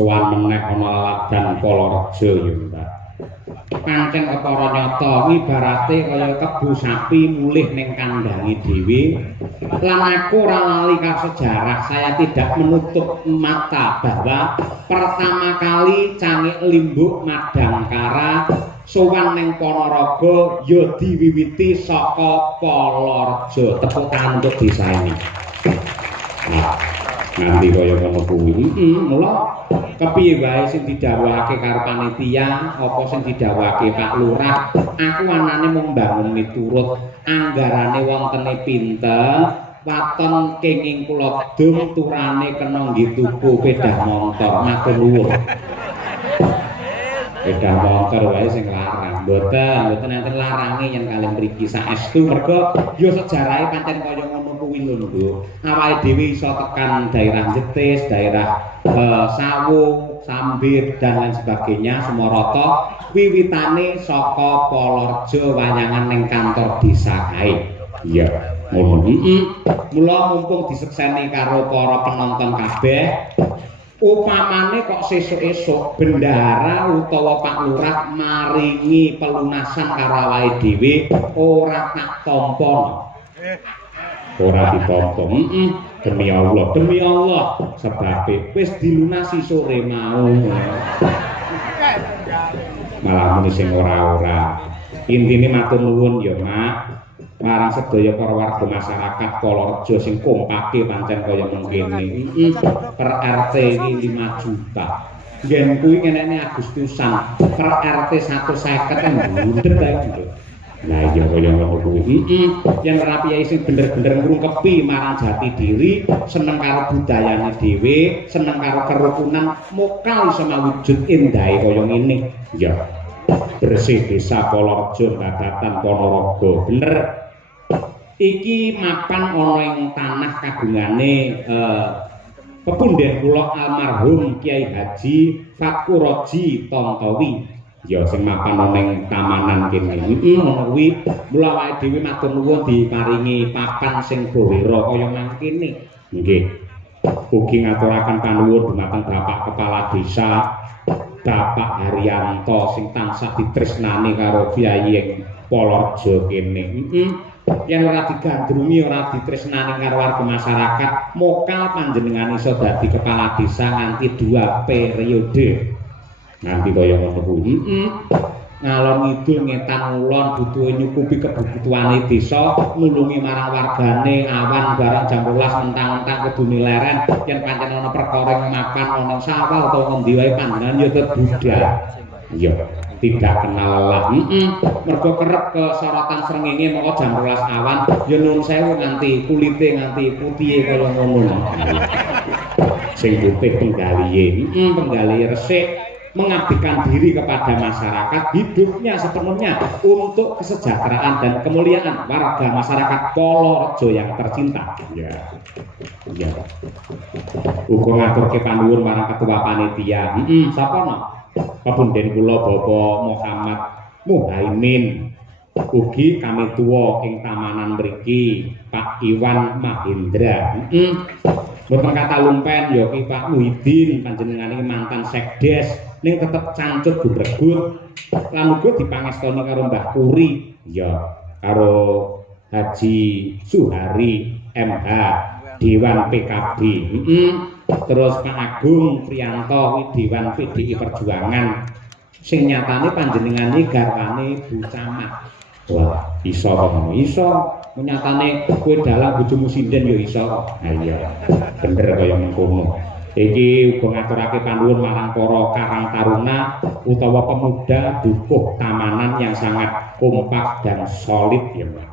sowan meneh ana laladan Palareja ya Mbak. Pancen ketara nyata ibarate kaya kebu sapi mulih ning kandange dhewe. Lan aku ora lali karo sejarah, saya tidak menutup mata bahwa pertama kali Cangik Limbuk Madangkara sowan ning Ponorogo ya diwiwiti saka Palareja. Tepuk tangan untuk desa ini. Nah, nanti kaya ngono kuwi. Mula kepiye wae sing didhawuhake karo panitia, apa sing didhawuhake Pak Lurah, aku anane mung mbangun miturut anggarane wontene pinten, waton kenging kula dum turane kena nggih tuku pedah motor, matur nuwun. Pedah motor wae sing larang, mboten enten larange yen kalih mriki saestu merga ya sejarahe pancen kaya ngono kuwi lho Nduk. Awake dhewe iso tekan daerah Jetis, daerah Sawu, Sambit dan lain sebagainya Semarata wiwitane saka Palareja wayangan ning kantor desa kae. Iya, ngono. Mula mumpung disekseni karo para penonton kabeh, upamane kok sesuk-esuk bendahara utawa Pak Lurah maringi pelunasan karo awake dhewe ora tak tampa. Ora ditampa. Demi Allah, sebabe wis dilunasi sore mau. Malah muni sing ora-ora. Intine matur nuwun ya, Mak. Marang sedaya para warga masyarakat Palareja sing kompake pancen kaya mengkene. Per RT iki 5 juta. Ngen kuwi kenene Agustusan. Per RT 150 ndendhet ae. Nah iya kaya ngono kuwi. Yen rapiye sing bener-bener ngrungkepi marang jati diri, seneng karo budayane dhewe, seneng karo kerukunan, mokal iso mawujud endahe kaya ngene. Ya. Bersih desa Palareja Dadatan Ponorogo. Bener. Iki mapan ana ing tanah kagungane pepunden kula almarhum Kiai Haji Fakuroji Tontowi. Ya sing mapan ana ing tamanan kene. Ngono kuwi mula awake dhewe matur nuwun diparingi papan sing bawira kaya mangkene. Nggih. Ugi ngaturaken panuwun dumateng Bapak Kepala Desa Bapak Haryanto sing tansah ditresnani karo Kyai ing Palareja kene. Yen ora digandrungi, ora ditresnani karo warga masyarakat, mokal panjenengan iso dadi kepala desa nganti 2 periode. Nganti kaya ngono kuwi. ngalor ngidul ngetan ngulon butuhe nyukupi kebutuhane desa nulungi marang wargane awan barang jam 12 mentang-mentang kudune leren yen pancen ana perkara mapan ana sawah utawa ngendi wae panjenengan ya budal iya tidak kenal lelah mergo kerep kesorotan srengenge moko jam 12 awan ya nuwun sewu nganti kulite nganti putihe kaya ngono sing putih penggalihe penggalihe resik mengabdikan diri kepada masyarakat hidupnya sepenuhnya untuk kesejahteraan dan kemuliaan warga masyarakat Polorejo yang tercinta ya ya uga ngaturke panuwun marang ketua panitia sapa no Pepunden kula Bapak Muhammad Muhaimin ugi kami tuwa ing tamanan mriki Pak Iwan Mahendra mboten kata lumpen ya ki Pak Muhyiddin panjenengane mantan sekdes ning tetep cancut gubregut lan uga dipangestoni karo Mbah Puri ya karo Haji Suhari MH Dewan PKB terus Pak Agung Priyanto Dewan PDI Perjuangan sing nyatane panjenengane garwane Bu Camat wah iso ngono iso nyatane kowe dalang bojomu sinden ya iso iya bener kaya mengkono iki uga ngaturake panuwun marang para karang taruna utawa pemuda dukuh tamanan yang sangat kompak dan solid ya Mbak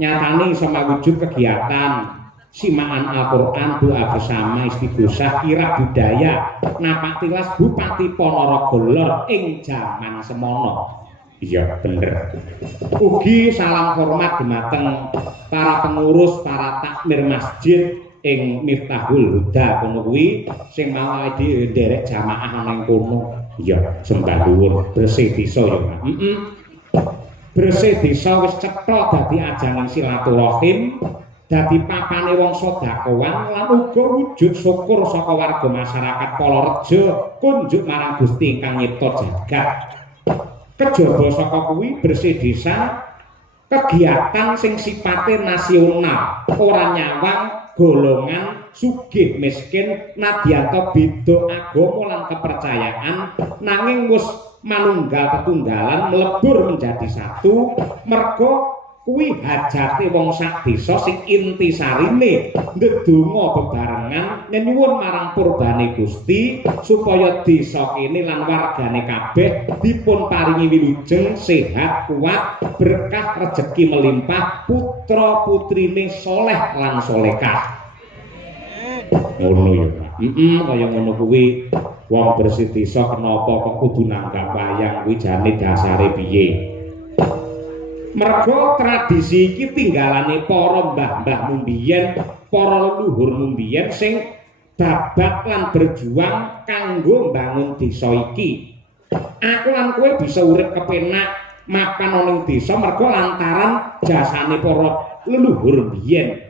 nyatane iso mawujud kegiatan simaan Al-Quran doa bersama istighosah kirab budaya napak tilas Bupati Ponorogo Lor ing jaman semono iya bener ugi salam hormat dumateng para pengurus para takmir masjid ing Miftahul Huda kono kuwi sing mau nderek jamaah nang kono iya sembah dhuwur bersih desa ya bersih desa wis cetha dadi ajangan silaturahim dadi papane wong sedekawan lan uga wujud syukur saka warga masyarakat Polorejo kunjuk marang Gusti ingkang nyipta jagat kejaba saka kuwi bersih desa kegiatan sing sipate nasional ora nyawang golongan sugih miskin nadyanto beda agama lan kepercayaan nanging wis manunggal tetunggalan melebur menjadi satu mergo kuwi hajate wong sak desa sing intisarine ndedonga bebarengan nyuwun marang purbane Gusti supaya desa kene lan wargane kabeh dipun paringi wilujeng sehat kuat berkah rejeki melimpah putra putrine soleh lan solekah ngono ya kaya ngono kuwi wong bersih desa kenapa kok kudu nanggap wayang kuwi jane dasare piye mergo tradisi iki tinggalane para mbah-mbah mumbiyen, para leluhur mumbiyen sing babak lan berjuang kanggo mbangun desa iki. Aku lan kowe bisa urip kepenak mapan ana ning desa mergo lantaran jasane para leluhur biyen.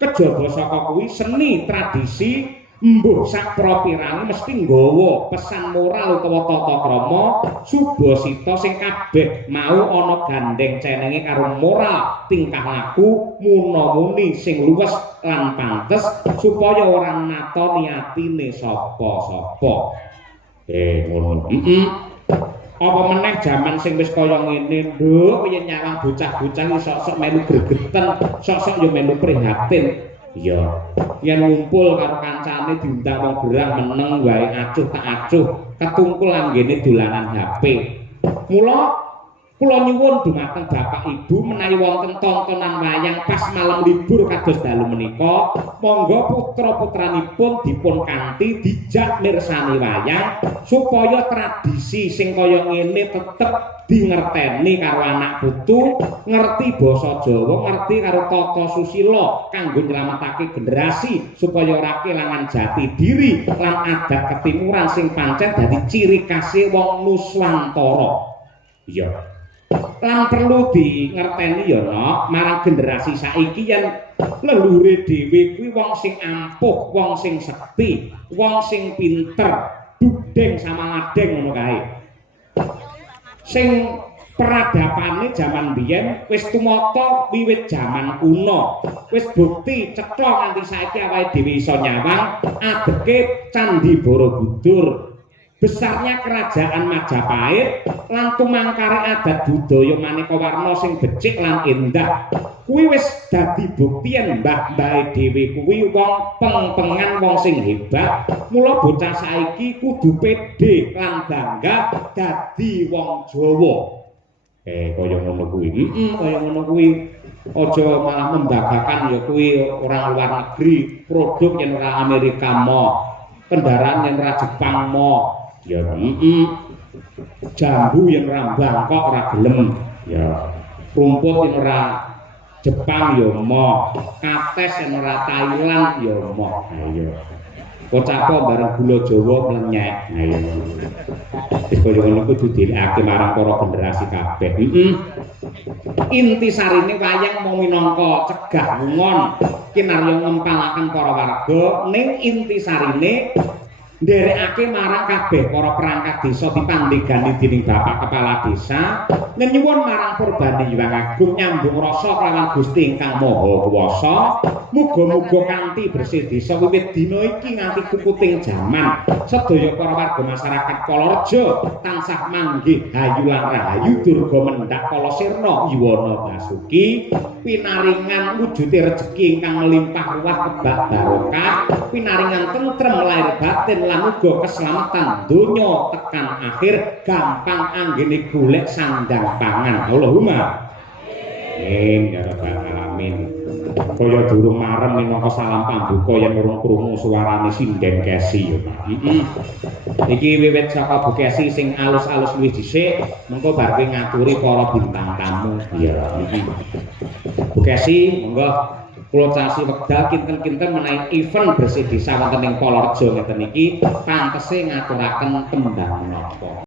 Kejaba saka kuwi seni tradisi mbuh sak propirane mesti nggawa pesan moral utawa tata krama subasita sing kabeh mau ana gandeng cenenge karo moral tingkah laku muna-muni sing luwes lan pantes supaya ora natoni atine sapa-sapa ngono apa meneh jaman sing wis kaya ngene lho yen nyawang bocah-bocah sok-sok melu gregeten sok-sok yo melu prihatin iya yen ngumpul karo kancane diundang wong gerang meneng wae acuh tak acuh ketungkul anggene dolanan HP mula kula nyuwun dumateng Bapak Ibu menawi wonten tontonan wayang pas malam libur kados dalu menika monggo putra-putranipun dipun kanthi dijak mirsani wayang supaya tradisi sing kaya ngene tetep dingerteni karo anak putu ngerti basa Jawa ngerti karo tata susila kanggo nyelametake generasi supaya ora kelangan jati diri lan adat ketimuran sing pancen dadi ciri khase wong Nuswantara iya lan perlu di ngerteni ya no marang generasi saiki yen leluhure dhewe kuwi wong sing ampuh wong sing sekti wong sing pinter dudeng sama ladeng ngono kae sing peradapane jaman biyen wis tumata wiwit jaman kuno wis bukti cetha nganti saiki awake dhewe iso nyawang adeke Candi Borobudur besarnya kerajaan Majapahit lan tumangkare adat budaya maneka warna sing becik lan endah kuwi wis dadi bukti yen mbah-mbahe dhewe kuwi wong peng-pengan wong sing hebat mula bocah saiki kudu pede lan bangga dadi wong Jawa kaya ngono kuwi kaya ngono kuwi aja malah membanggakan ya kuwi orang luar negeri produk yang ora Amerika mo kendaraan yang ora Jepang mo ya jambu yang ora Bangkok ora gelem ya rumput yang ora Jepang ya mo kates yang ora Thailand ya mo ayo kocako bareng gula Jawa melenyek ayo wis kaya ngono kudu dilekake marang para generasi kabeh inti sarine wayang mau minangka cegah ngungon kinarya ngempalaken para warga ning inti sarine nderekake marang kabeh para perangkat desa dipandhegani dening Bapak Kepala Desa nyuwun marang Purbani Hyang Agung nyambung rasa kelawan Gusti ingkang Maha Kuwasa muga-muga kanthi bersih desa wiwit dina iki nganti kukuting jaman sedaya para warga masyarakat Kalareja tansah manggih hayu lan rahayu durga mendak kala sirna yuwana basuki pinaringan wujude rejeki ingkang melimpah ruah kebak barokah pinaringan tentrem lahir batin lan uga keselamatan donya tekan akhir gampang anggene golek sandang pangan Allahumma amin ya rabbal alamin kaya durung marem minangka salam pambuka yen urung krungu suarane sinden kesi ya Pak iki wiwit saka Bu Kesi sing alus-alus luwih dhisik mengko bar kowe ngaturi para bintang tamu ya Bu Kesi monggo kula casi wekdal kinten-kinten menawi event bersih desa wonten ing Kalareja ngeten iki pantese ngaturaken tembang napa